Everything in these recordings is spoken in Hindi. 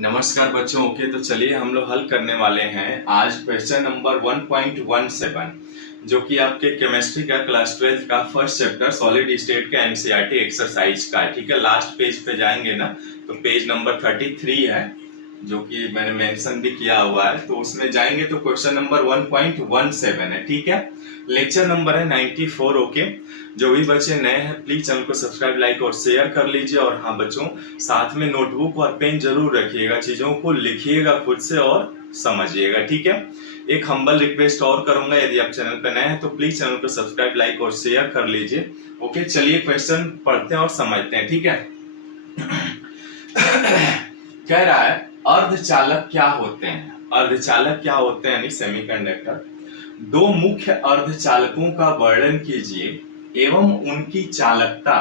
नमस्कार बच्चों। ओके, तो चलिए हम लोग हल करने वाले हैं आज क्वेश्चन नंबर 1.17 जो कि आपके केमिस्ट्री का क्लास 12 का फर्स्ट चैप्टर सॉलिड स्टेट का एनसीईआरटी एक्सरसाइज का है। ठीक है, लास्ट पेज पे जाएंगे ना तो पेज नंबर 33 है जो कि मैंने मेंशन भी किया हुआ है, तो उसमें जाएंगे तो क्वेश्चन नंबर 1.17 है। ठीक है, लेक्चर नंबर है 94। ओके, जो भी बच्चे नए हैं प्लीज चैनल को सब्सक्राइब, लाइक और शेयर कर लीजिए। और हाँ बच्चों, साथ में नोटबुक और पेन जरूर रखिएगा, चीजों को लिखिएगा खुद से और समझिएगा। ठीक है, एक हम्बल रिक्वेस्ट और करूंगा, यदि आप चैनल पे नए हैं तो प्लीज चैनल को सब्सक्राइब, लाइक और शेयर कर लीजिए। ओके, चलिए क्वेश्चन पढ़ते हैं और समझते हैं। ठीक है, कह रहा है अर्धचालक क्या होते हैं। अर्धचालक क्या होते हैं यानी सेमीकंडक्टर। दो मुख्य अर्धचालकों का वर्णन कीजिए एवं उनकी चालकता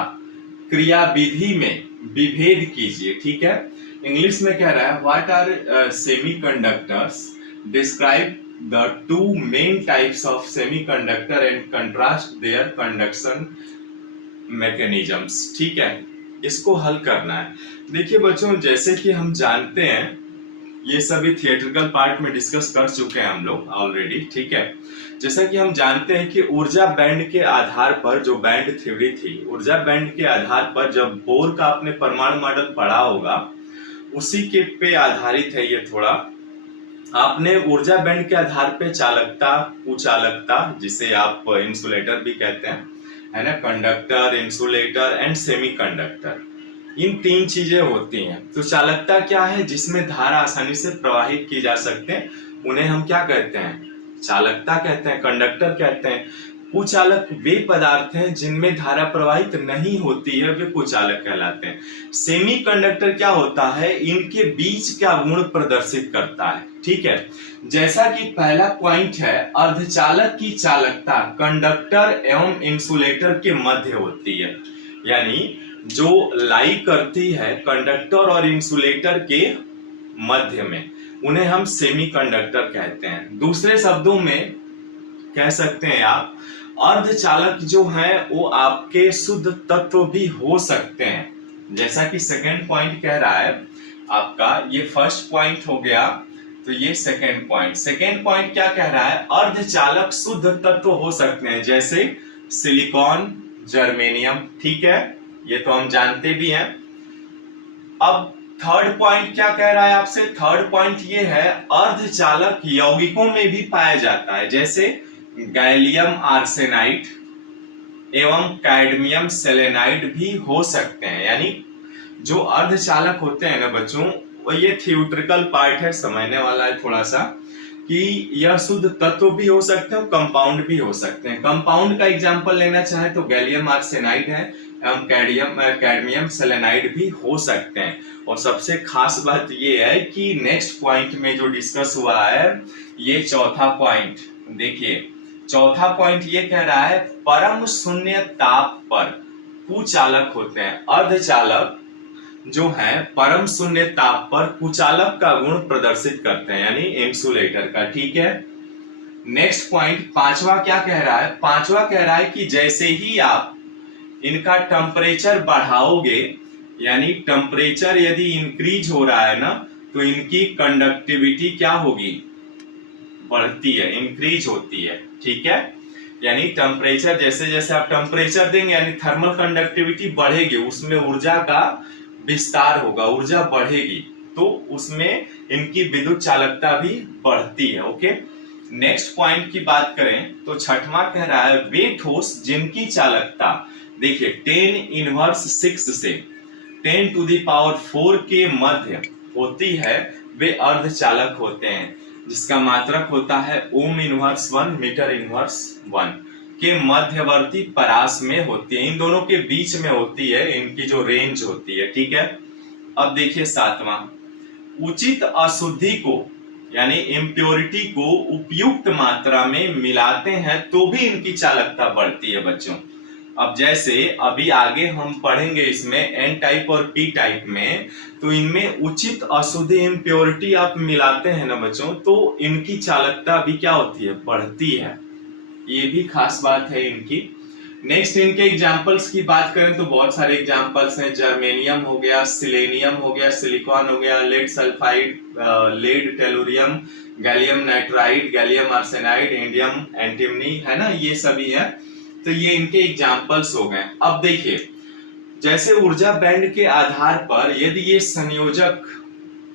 क्रियाविधि में विभेद कीजिए। ठीक है, इंग्लिश में कह रहा है what are semiconductors, describe the two main types of semiconductor and contrast their conduction mechanisms. ठीक है, इसको हल करना है। देखिए बच्चों, जैसे कि हम जानते हैं, ये सभी थिएट्रिकल पार्ट में डिस्कस कर चुके हैं हम लोग ऑलरेडी। ठीक है, जैसा कि हम जानते हैं कि ऊर्जा बैंड के आधार पर जो बैंड थ्योरी थी, ऊर्जा बैंड के आधार पर जब बोर का आपने परमाणु मॉडल पढ़ा होगा उसी के पे आधारित है ये। थोड़ा आपने ऊर्जा बैंड के आधार पे चालकता, कुचालकता, जिसे आप इंसुलेटर भी कहते हैं, है ना, कंडक्टर, इंसुलेटर एंड सेमीकंडक्टर, इन तीन चीजें होती हैं। तो चालकता क्या है? जिसमें धारा आसानी से प्रवाहित की जा सकते हैं, उन्हें हम क्या कहते हैं? चालकता कहते हैं, कंडक्टर कहते हैं। कुचालक वे पदार्थ हैं जिनमें धारा प्रवाहित नहीं होती है, वे कुचालक कहलाते हैं। सेमीकंडक्टर क्या होता है? इनके बीच क्या गुण प्रदर्शित करता है। ठीक है, जैसा कि पहला पॉइंट है, अर्धचालक की चालकता कंडक्टर एवं इंसुलेटर के मध्य होती है, यानी जो लाई करती है कंडक्टर और इंसुलेटर के मध्य में, उन्हें हम सेमीकंडक्टर कहते हैं। दूसरे शब्दों में कह सकते हैं आप, अर्धचालक जो है वो आपके शुद्ध तत्व भी हो सकते हैं। जैसा कि सेकंड पॉइंट कह रहा है आपका, ये फर्स्ट पॉइंट हो गया, तो ये सेकंड पॉइंट। सेकंड पॉइंट क्या कह रहा है? अर्धचालक शुद्ध तत्व हो सकते हैं, जैसे सिलिकॉन, जर्मेनियम। ठीक है, ये तो हम जानते भी हैं। अब थर्ड पॉइंट क्या कह रहा है आपसे? थर्ड पॉइंट ये है, अर्धचालक यौगिकों में भी पाया जाता है, जैसे गैलियम आर्सेनाइड एवं कैडमियम सेलेनाइड भी हो सकते हैं। यानी जो अर्धचालक होते हैं ना बच्चों, वो ये थियोट्रिकल पार्ट है, समझने वाला है थोड़ा सा, कि यह शुद्ध तत्व भी हो सकते हैं, कंपाउंड भी हो सकते हैं। कंपाउंड का एग्जांपल लेना चाहे तो गैलियम आर्सेनाइड है एवं कैडमियम सेलेनाइड भी हो सकते हैं। और सबसे खास बात ये है कि नेक्स्ट पॉइंट में जो डिस्कस हुआ है, ये चौथा पॉइंट देखिए। चौथा पॉइंट ये कह रहा है, परम शून्य ताप पर कुचालक होते हैं। अर्धचालक जो है परम शून्य ताप पर कुचालक का गुण प्रदर्शित करते हैं, यानी इंसुलेटर का। ठीक है, नेक्स्ट पॉइंट पांचवा क्या कह रहा है? पांचवा कह रहा है कि जैसे ही आप इनका टेम्परेचर बढ़ाओगे, यानी टेम्परेचर यदि इंक्रीज हो रहा है ना, तो इनकी कंडक्टिविटी क्या होगी? बढ़ती है, इंक्रीज होती है। ठीक है, यानी टेम्परेचर, जैसे जैसे आप टेम्परेचर देंगे यानी थर्मल कंडक्टिविटी बढ़ेगी, उसमें ऊर्जा का विस्तार होगा, ऊर्जा बढ़ेगी, तो उसमें इनकी विद्युत चालकता भी बढ़ती है। ओके, नेक्स्ट पॉइंट की बात करें तो छठवां कह रहा है, वे ठोस जिनकी चालकता देखिए 10⁻⁶ से 10⁴ के मध्य होती है, वे अर्धचालक होते हैं, जिसका मात्रक होता है Ω−1 m−1 के मध्यवर्ती परास में होती है। इन दोनों के बीच में होती है इनकी जो रेंज होती है। ठीक है, अब देखिए सातवां, उचित अशुद्धि को यानी इम्प्योरिटी को उपयुक्त मात्रा में मिलाते हैं तो भी इनकी चालकता बढ़ती है बच्चों। अब जैसे अभी आगे हम पढ़ेंगे इसमें एन टाइप और पी टाइप में, तो इनमें उचित अशुद्धि इम्प्योरिटी आप मिलाते हैं ना बच्चों, तो इनकी चालकता भी क्या होती है? बढ़ती है। ये भी खास बात है इनकी। नेक्स्ट इनके एग्जांपल्स की बात करें तो बहुत सारे एग्जांपल्स हैं। जर्मेनियम हो गया, सिलेनियम हो गया, सिलिकॉन हो गया, lead sulphide, lead tellurium, gallium nitride, gallium arsenide, indium antimony, है ना, ये सभी है। तो ये इनके एग्जांपल्स हो गए। अब देखिए, जैसे ऊर्जा बैंड के आधार पर यदि ये संयोजक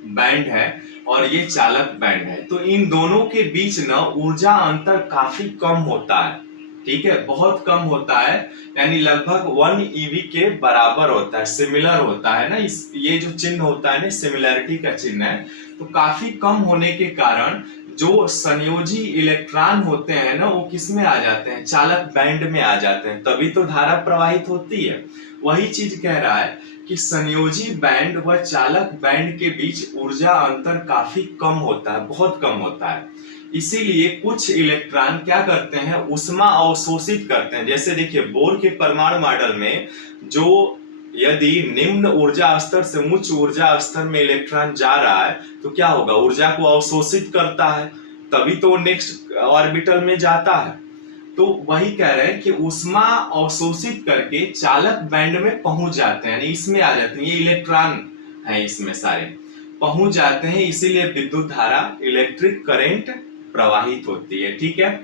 बैंड है और ये चालक बैंड है, तो इन दोनों के बीच ना ऊर्जा अंतर काफी कम होता है। ठीक है, बहुत कम होता है, यानी लगभग 1 eV के बराबर होता है, सिमिलर होता है ना। इस ये जो चिन्ह होता है ना, सिमिलैरिटी का चिन्ह है। तो काफी कम होने के कारण जो संयोजी इलेक्ट्रॉन होते हैं ना, वो किस में आ जाते हैं, चालक बैंड में आ जाते हैं, तभी तो धारा प्रवाहित होती है। वही चीज कह रहा है कि संयोजी बैंड व चालक बैंड के बीच ऊर्जा अंतर काफी कम होता है, बहुत कम होता है। इसीलिए कुछ इलेक्ट्रॉन क्या करते हैं, उष्मा अवशोषित करते हैं। जैसे देखिए, बोर के परमाणु मॉडल में जो यदि निम्न ऊर्जा स्तर से उच्च ऊर्जा स्तर में इलेक्ट्रॉन जा रहा है तो क्या होगा, ऊर्जा को अवशोषित करता है, तभी तो नेक्स्ट ऑर्बिटल में जाता है। तो वही कह रहे हैं कि ऊष्मा अवशोषित करके चालक बैंड में पहुंच जाते हैं, इसमें आ जाते हैं, ये इलेक्ट्रॉन है इसमें सारे पहुंच जाते हैं, इसीलिए विद्युत धारा, इलेक्ट्रिक करंट प्रवाहित होती है। ठीक है,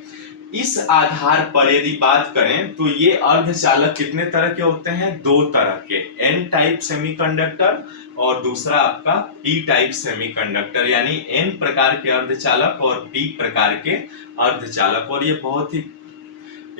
इस आधार पर यदि बात करें तो ये अर्धचालक कितने तरह के होते हैं, 2 तरह के, एन टाइप सेमीकंडक्टर और दूसरा आपका पी टाइप सेमीकंडक्टर, यानी एन प्रकार के अर्धचालक और पी प्रकार के अर्धचालक। और ये बहुत ही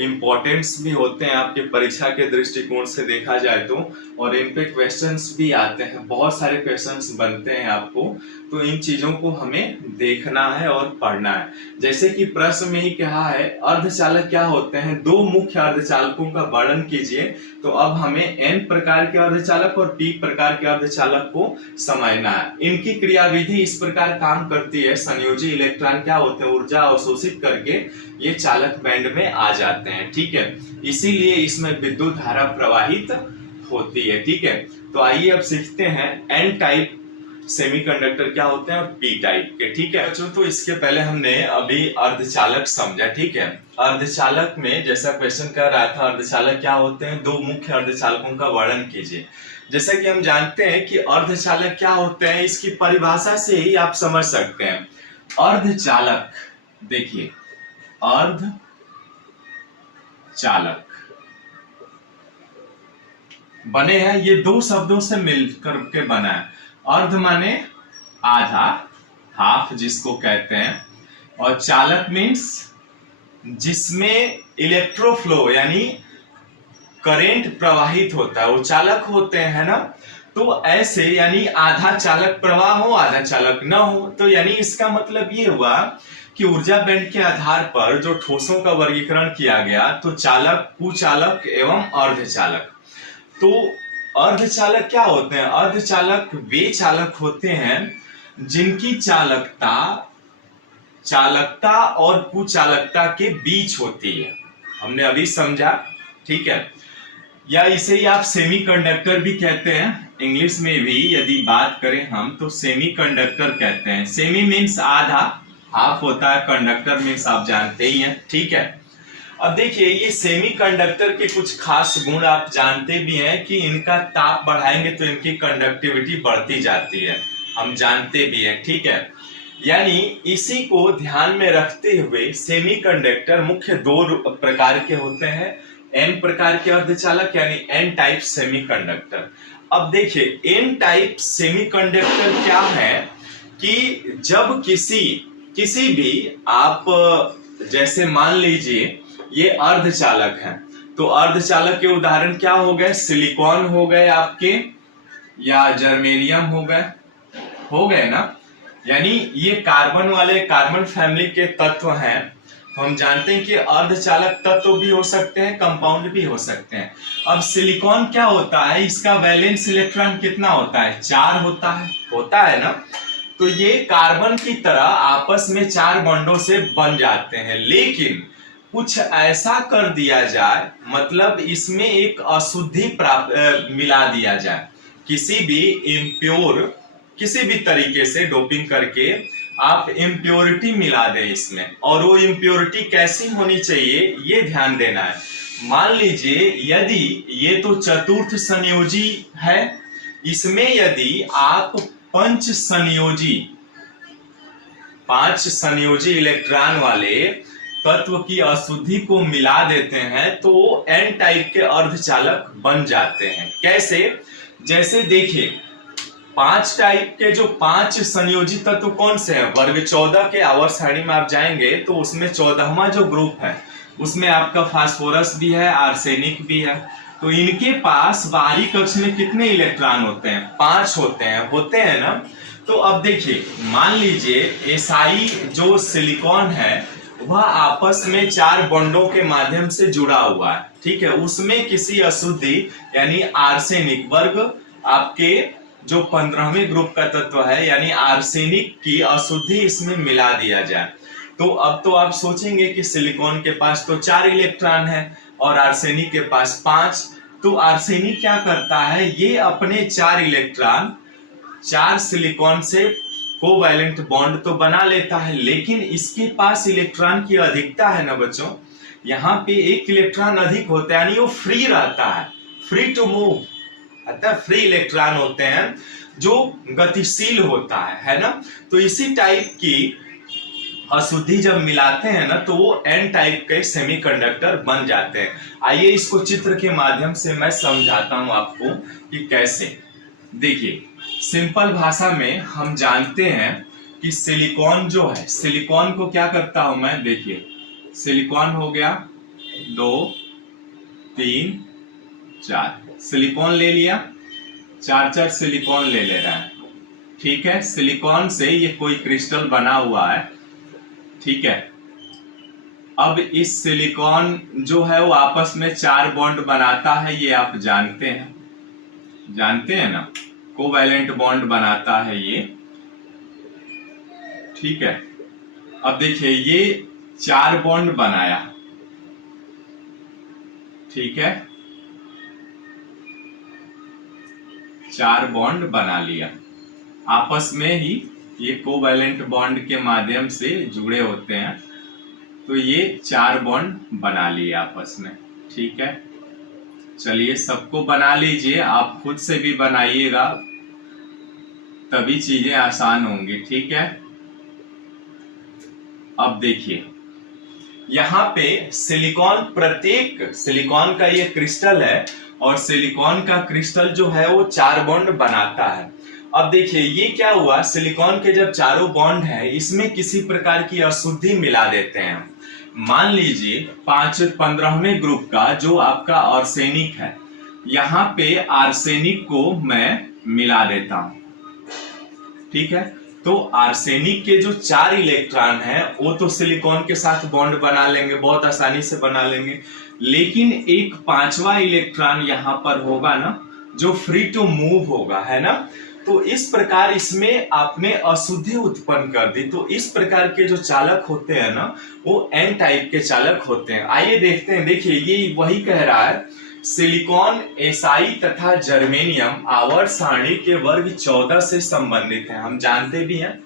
इंपॉर्टेंस भी होते हैं आपके परीक्षा के दृष्टिकोण से देखा जाए तो, और इन पे क्वेश्चंस भी आते हैं, बहुत सारे क्वेश्चंस बनते हैं आपको। तो इन चीजों को हमें देखना है और पढ़ना है। जैसे कि प्रश्न में ही कहा है, अर्धचालक क्या होते हैं, 2 मुख्य अर्धचालकों का वर्णन कीजिए। तो अब हमें एन प्रकार के अर्धचालक और पी प्रकार के अर्धचालक को समझना है। इनकी क्रियाविधि इस प्रकार काम करती है, संयोजी इलेक्ट्रॉन क्या होते हैं, ऊर्जा अवशोषित करके ये चालक बैंड में आ जाते हैं। ठीक है, इसीलिए इसमें विद्युत धारा प्रवाहित होती है। ठीक है, तो आइए अब सीखते हैं एन टाइप सेमीकंडक्टर क्या होते हैं और पी टाइप के। ठीक है बच्चों, तो इसके पहले हमने अभी अर्धचालक समझा। ठीक है, अर्धचालक में जैसा क्वेश्चन कर रहा था, अर्धचालक क्या होते हैं, 2 मुख्य अर्धचालकों का वर्णन कीजिए। जैसा कि हम जानते हैं कि अर्धचालक क्या होते हैं, इसकी परिभाषा से ही आप समझ सकते हैं। अर्धचालक, देखिए, अर्धचालक बने हैं, ये 2 शब्दों से मिलकर के बना है। अर्ध माने आधा, हाफ जिसको कहते हैं, और चालक मीन्स जिसमें इलेक्ट्रोफ्लो यानी करंट प्रवाहित होता है, वो चालक होते हैं ना। तो ऐसे यानी आधा चालक प्रवाह हो, आधा चालक न हो, तो यानी इसका मतलब ये हुआ कि ऊर्जा बैंड के आधार पर जो ठोसों का वर्गीकरण किया गया, तो चालक, कुचालक एवं अर्धचालक। तो अर्धचालक क्या होते हैं, अर्धचालक वे चालक होते हैं जिनकी चालकता और कुचालकता के बीच होती है। हमने अभी समझा। ठीक है, या इसे ही आप सेमीकंडक्टर भी कहते हैं, इंग्लिश में भी यदि बात करें हम तो सेमीकंडक्टर कहते हैं। सेमी मीन्स आधा, हाफ होता है, कंडक्टर मीन्स आप जानते ही हैं। ठीक है, अब देखिए, ये सेमीकंडक्टर के कुछ खास गुण आप जानते भी हैं कि इनका ताप बढ़ाएंगे तो इनकी कंडक्टिविटी बढ़ती जाती है, हम जानते भी हैं। ठीक है, यानी इसी को ध्यान में रखते हुए सेमीकंडक्टर मुख्य 2 प्रकार के होते हैं। एन प्रकार के अर्धचालक यानी एन टाइप सेमीकंडक्टर। अब देखिए, एन टाइप सेमीकंडक्टर क्या है कि जब किसी भी आप, जैसे मान लीजिए ये अर्धचालक है, तो अर्धचालक के उदाहरण क्या हो गए, सिलिकॉन हो गए आपके, या जर्मेनियम हो गए ना। यानी ये कार्बन वाले, कार्बन फैमिली के तत्व हैं। तो हम जानते हैं कि अर्धचालक तत्व भी हो सकते हैं, कंपाउंड भी हो सकते हैं। अब सिलिकॉन क्या होता है, इसका वैलेंस इलेक्ट्रॉन कितना होता है, 4 होता है ना। तो ये कार्बन की तरह आपस में 4 बॉन्डों से बन जाते हैं, लेकिन कुछ ऐसा कर दिया जाए, मतलब इसमें एक अशुद्धि मिला दिया जाए, किसी भी तरीके से डोपिंग करके आप इम्प्योरिटी मिला दें इसमें। और वो इम्प्योरिटी कैसी होनी चाहिए, ये ध्यान देना है। मान लीजिए यदि ये तो चतुर्थ संयोजी है, इसमें यदि आप पांच संयोजी इलेक्ट्रॉन वाले तत्व की अशुद्धि को मिला देते हैं तो एन टाइप के अर्धचालक बन जाते हैं। कैसे? जैसे देखिए, पांच टाइप के जो पांच संयोजी तत्व कौन से हैं? वर्ग 14 के आवर्त सारणी में आप जाएंगे तो उसमें 14वां जो ग्रुप है उसमें आपका फास्फोरस भी है, आर्सेनिक भी है। तो इनके पास बाहरी कक्ष में कितने इलेक्ट्रॉन होते हैं? 5 होते हैं ना। तो अब देखिए, मान लीजिए एसआई जो सिलिकॉन है वह आपस में 4 बॉन्डों के माध्यम से जुड़ा हुआ है, ठीक है। उसमें किसी अशुद्धि यानी आर्सेनिक, वर्ग आपके जो 15वें ग्रुप का तत्व है यानी आर्सेनिक की अशुद्धि इसमें मिला दिया जाए। तो अब तो आप सोचेंगे कि सिलिकॉन के पास तो 4 इलेक्ट्रॉन है और आर्सेनिक के पास 5। तो आर्सेनिक क्या करता है? ये अपने 4 इलेक्ट्रॉन 4 सिलिकॉन से कोवैलेंट बॉन्ड तो बना लेता है, लेकिन इसके पास इलेक्ट्रॉन की अधिकता है ना बच्चों, यहाँ पे 1 इलेक्ट्रॉन अधिक होता है, यानी वो फ्री रहता है, फ्री टू मूव, अतः फ्री इलेक्ट्रॉन होते हैं जो गतिशील होता है ना। तो इसी टाइप की अशुद्धि जब मिलाते हैं ना तो वो एन टाइप के सेमीकंडक्टर बन जाते हैं। आइए इसको चित्र के माध्यम से मैं समझाता हूं आपको कि कैसे। देखिए, सिंपल भाषा में हम जानते हैं कि सिलिकॉन जो है, सिलिकॉन को क्या करता हूं मैं? देखिए, सिलिकॉन हो गया 2 3 4, सिलिकॉन ले लिया, 4 सिलिकॉन ले रहा है, ठीक है। सिलिकॉन से ये कोई क्रिस्टल बना हुआ है, ठीक है। अब इस सिलिकॉन जो है वो आपस में 4 बॉन्ड बनाता है, ये आप जानते हैं ना, कोवैलेंट बॉन्ड बनाता है ये, ठीक है। अब देखिए, ये 4 बॉन्ड बनाया, ठीक है, 4 बॉन्ड बना लिया, आपस में ही ये कोवैलेंट बॉन्ड के माध्यम से जुड़े होते हैं। तो ये 4 बॉन्ड बना लिए आपस में, ठीक है। चलिए सबको बना लीजिए, आप खुद से भी बनाइएगा तभी चीजें आसान होंगी, ठीक है। अब देखिए, यहाँ पे प्रत्येक सिलिकॉन का ये क्रिस्टल है और सिलिकॉन का क्रिस्टल जो है वो 4 बॉन्ड बनाता है। अब देखिए, ये क्या हुआ, सिलिकॉन के जब चारों बॉन्ड है इसमें किसी प्रकार की अशुद्धि मिला देते हैं। मान लीजिए 15वें ग्रुप का जो आपका आर्सेनिक है, यहाँ पे आर्सेनिक को मैं मिला देता हूं, ठीक है। तो आर्सेनिक के जो 4 इलेक्ट्रॉन हैं वो तो सिलिकॉन के साथ बॉन्ड बना लेंगे, बहुत आसानी से बना लेंगे, लेकिन एक 5वां इलेक्ट्रॉन यहाँ पर होगा ना जो फ्री टू मूव होगा, है ना। तो इस प्रकार इसमें आपने अशुद्धि उत्पन्न कर दी। तो इस प्रकार के जो चालक होते हैं ना वो एन टाइप के चालक होते हैं। आइए देखते हैं। देखिए, ये वही कह रहा है, सिलिकॉन, एसआई तथा जर्मेनियम आवर्त सारणी के वर्ग 14 से संबंधित है, हम जानते भी हैं,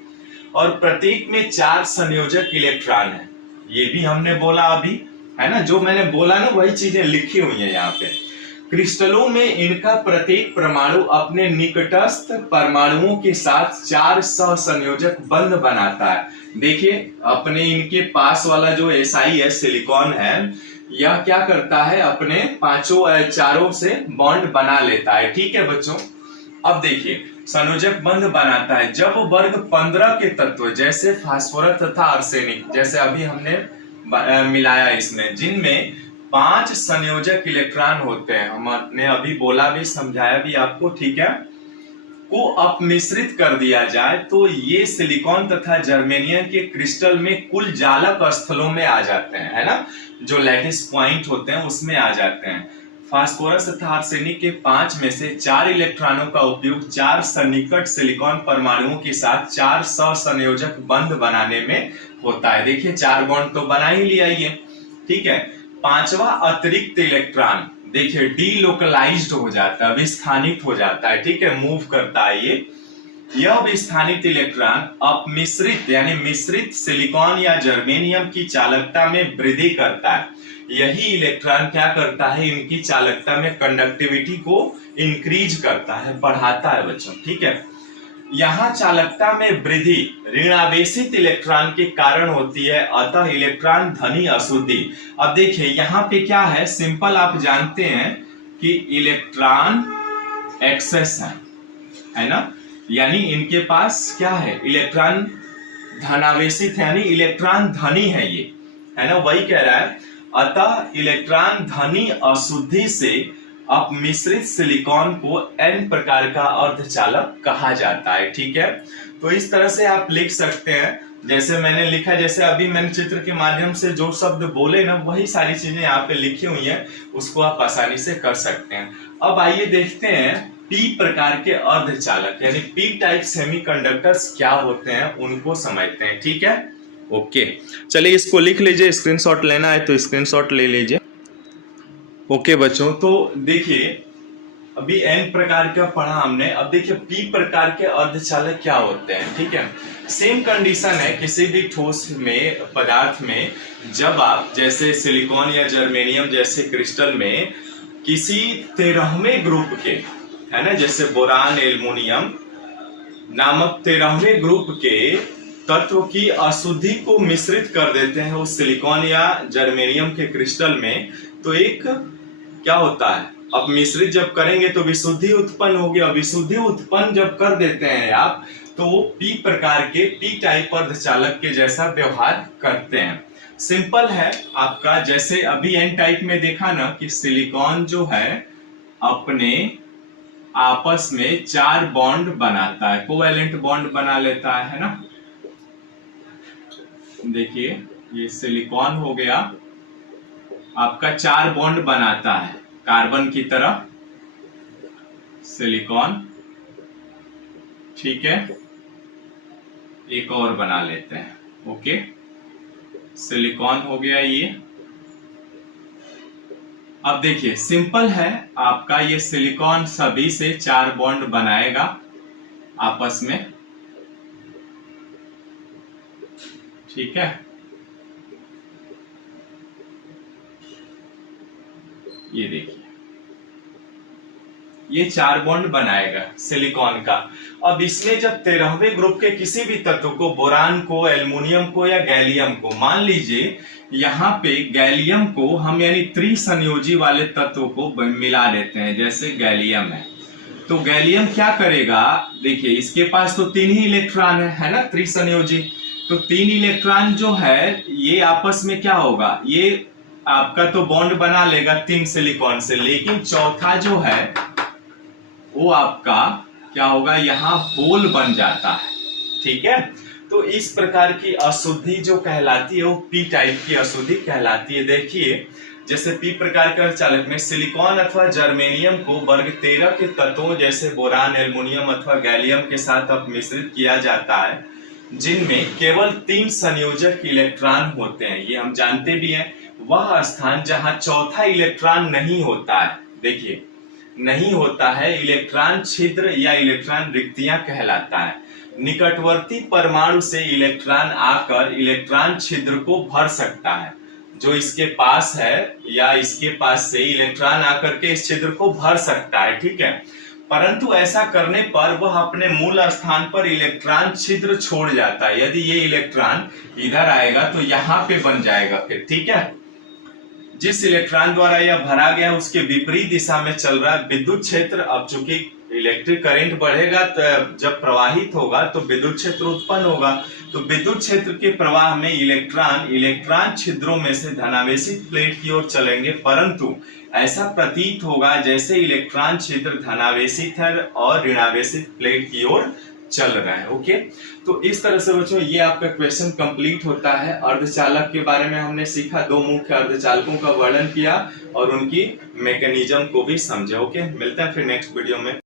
और प्रत्येक में 4 संयोजक इलेक्ट्रॉन है, ये भी हमने बोला अभी, है ना। जो मैंने बोला ना वही चीजें लिखी हुई है यहाँ पे। क्रिस्टलों में इनका प्रत्येक परमाणु अपने निकटस्थ परमाणुओं के साथ 4 सहसंयोजक बंध बनाता है। देखिए, अपने इनके पास वाला जो एसआई है, सिलिकॉन है, यह क्या करता है, अपने 4 से बॉन्ड बना लेता है, ठीक है बच्चों। अब देखिए, संयोजक बंध बनाता है जब वर्ग 15 के तत्व जैसे फास्फोरस तथा आर्सेनिक, जैसे अभी हमने मिलाया इसमें, जिनमें 5 संयोजक इलेक्ट्रॉन होते हैं, हमने अभी बोला भी, समझाया भी आपको, ठीक है, को अपमिश्रित कर दिया जाए तो ये सिलिकॉन तथा जर्मेनियम के क्रिस्टल में कुल जालक स्थलों में आ जाते हैं, है ना। जो लैटिस पॉइंट होते हैं उसमें आ जाते हैं। फास्फोरस तथा आर्सेनिक के 5 में से 4 इलेक्ट्रॉनों का उपयोग 4 सन्निकट सिलिकॉन परमाणुओं के साथ 4 सहसंयोजक बंध बनाने में होता है। देखिए, 4 बॉन्ड तो बना ही लिया ये, ठीक है। 5वां अतिरिक्त इलेक्ट्रॉन देखिए डीलोकलाइज्ड हो जाता है, विस्थानित हो जाता है, ठीक है, मूव करता है ये। यह विस्थानित इलेक्ट्रॉन अपमिश्रित यानी मिश्रित सिलिकॉन या जर्मेनियम की चालकता में वृद्धि करता है। यही इलेक्ट्रॉन क्या करता है, इनकी चालकता में कंडक्टिविटी को इंक्रीज करता है, बढ़ाता है बच्चों। ठीक है, यहाँ चालकता में वृद्धि ऋणावेशित इलेक्ट्रॉन के कारण होती है, अतः इलेक्ट्रॉन धनी अशुद्धि। अब देखिए यहाँ पे क्या है, सिंपल आप जानते हैं कि इलेक्ट्रॉन एक्सेस है ना, यानी इनके पास क्या है, इलेक्ट्रॉन धनावेशित है, यानी इलेक्ट्रॉन धनी है ये, है ना, वही कह रहा है। अतः इलेक्ट्रॉन धनी अशुद्धि से अपमिश्रित सिलिकॉन को एन प्रकार का अर्धचालक कहा जाता है। ठीक है, तो इस तरह से आप लिख सकते हैं जैसे मैंने लिखा, जैसे अभी मैंने चित्र के माध्यम से जो शब्द बोले ना, वही सारी चीजें यहाँ पे लिखी हुई हैं, उसको आप आसानी से कर सकते हैं। अब आइए देखते हैं पी प्रकार के अर्धचालक यानी पी टाइप सेमीकंडक्टर्स क्या होते हैं, उनको समझते हैं। ठीक है, ओके, चलिए इसको लिख लीजिए, स्क्रीनशॉट लेना है तो स्क्रीनशॉट ले लीजिए। ओके बच्चों, तो देखिए अभी एन प्रकार का पढ़ा हमने, अब देखिए पी प्रकार के अर्धचालक क्या होते हैं। ठीक है, सेम कंडीशन है किसी भी ठोस में पदार्थ में, जब आप जैसे सिलिकॉन या जर्मेनियम जैसे क्रिस्टल में किसी 13वें ग्रुप के, है ना, जैसे बोरान एल्युमिनियम नामक 13वें ग्रुप के तत्व की अशुद्धि को मिश्रित कर देते हैं उस सिलिकॉन या जर्मेनियम के क्रिस्टल में, तो एक क्या होता है, अब मिश्रित जब करेंगे तो विशुद्धि उत्पन्न होगी, और विशुद्धि उत्पन्न जब कर देते हैं आप, तो वो पी प्रकार के पी टाइप अर्धचालक के जैसा व्यवहार करते हैं। सिंपल है आपका, जैसे अभी एन टाइप में देखा ना कि सिलिकॉन जो है अपने आपस में 4 बॉन्ड बनाता है, कोवैलेंट बॉन्ड बना लेता है ना। देखिए ये सिलिकॉन हो गया आपका 4 बॉन्ड बनाता है कार्बन की तरह, सिलिकॉन, ठीक है, एक और बना लेते हैं। ओके, सिलिकॉन हो गया ये। अब देखिए सिंपल है आपका, ये सिलिकॉन सभी से 4 बॉन्ड बनाएगा आपस में, ठीक है, ये देखिए ये 4 बॉन्ड बनाएगा सिलिकॉन का। अब इसमें जब 13वें ग्रुप के किसी भी तत्व को, बोरान को, एल्युमिनियम को या गैलियम को, मान लीजिए यहाँ पे गैलियम को हम यानी त्रिसंयोजी वाले तत्व को मिला देते हैं, जैसे गैलियम है, तो गैलियम क्या करेगा, देखिए इसके पास तो 3 ही इलेक्ट्रॉन है ना, त्रिसंयोजी, तो 3 इलेक्ट्रॉन जो है ये आपस में क्या होगा, ये आपका तो बॉन्ड बना लेगा 3 सिलिकॉन से, लेकिन चौथा जो है वो आपका क्या होगा, यहाँ होल बन जाता है। ठीक है, तो इस प्रकार की अशुद्धि जो कहलाती है वो पी टाइप की अशुद्धि कहलाती है। देखिए जैसे पी प्रकार के अर्धचालक में सिलिकॉन अथवा जर्मेनियम को वर्ग 13 के तत्वों जैसे बोरान, एल्युमिनियम अथवा गैलियम के साथ अपमिश्रित किया जाता है, जिनमें केवल 3 संयोजक इलेक्ट्रॉन होते हैं। ये हम जानते भी हैं, वह स्थान जहां चौथा इलेक्ट्रॉन नहीं होता है, देखिए नहीं होता है, इलेक्ट्रॉन छिद्र या इलेक्ट्रॉन रिक्तियां कहलाता है। निकटवर्ती परमाणु से इलेक्ट्रॉन आकर इलेक्ट्रॉन छिद्र को भर सकता है, जो इसके पास है या इसके पास से इलेक्ट्रॉन आकर के इस छिद्र को भर सकता है। ठीक है, परंतु ऐसा करने पर वह अपने मूल स्थान पर इलेक्ट्रॉन छिद्र छोड़ जाता है। यदि ये इलेक्ट्रॉन इधर आएगा तो यहाँ पे बन जाएगा फिर। ठीक है, जिस इलेक्ट्रॉन द्वारा यह भरा गया उसके विपरीत दिशा में चल रहा है विद्युत क्षेत्र। अब चूंकि इलेक्ट्रिक करंट बढ़ेगा तो जब प्रवाहित होगा तो विद्युत क्षेत्र उत्पन्न होगा, तो विद्युत क्षेत्र के प्रवाह में इलेक्ट्रॉन छिद्रों में से धनावेशित प्लेट की ओर चलेंगे, परंतु ऐसा प्रतीत होगा जैसे इलेक्ट्रॉन छिद्र धनावेशित है और ऋणावेशित प्लेट की ओर चल रहा है। ओके, तो इस तरह से बच्चों ये आपका क्वेश्चन कंप्लीट होता है। अर्धचालक के बारे में हमने सीखा, 2 मुख्य अर्धचालकों का वर्णन किया और उनकी मैकेनिज्म को भी समझा। ओके, मिलते हैं फिर नेक्स्ट वीडियो में।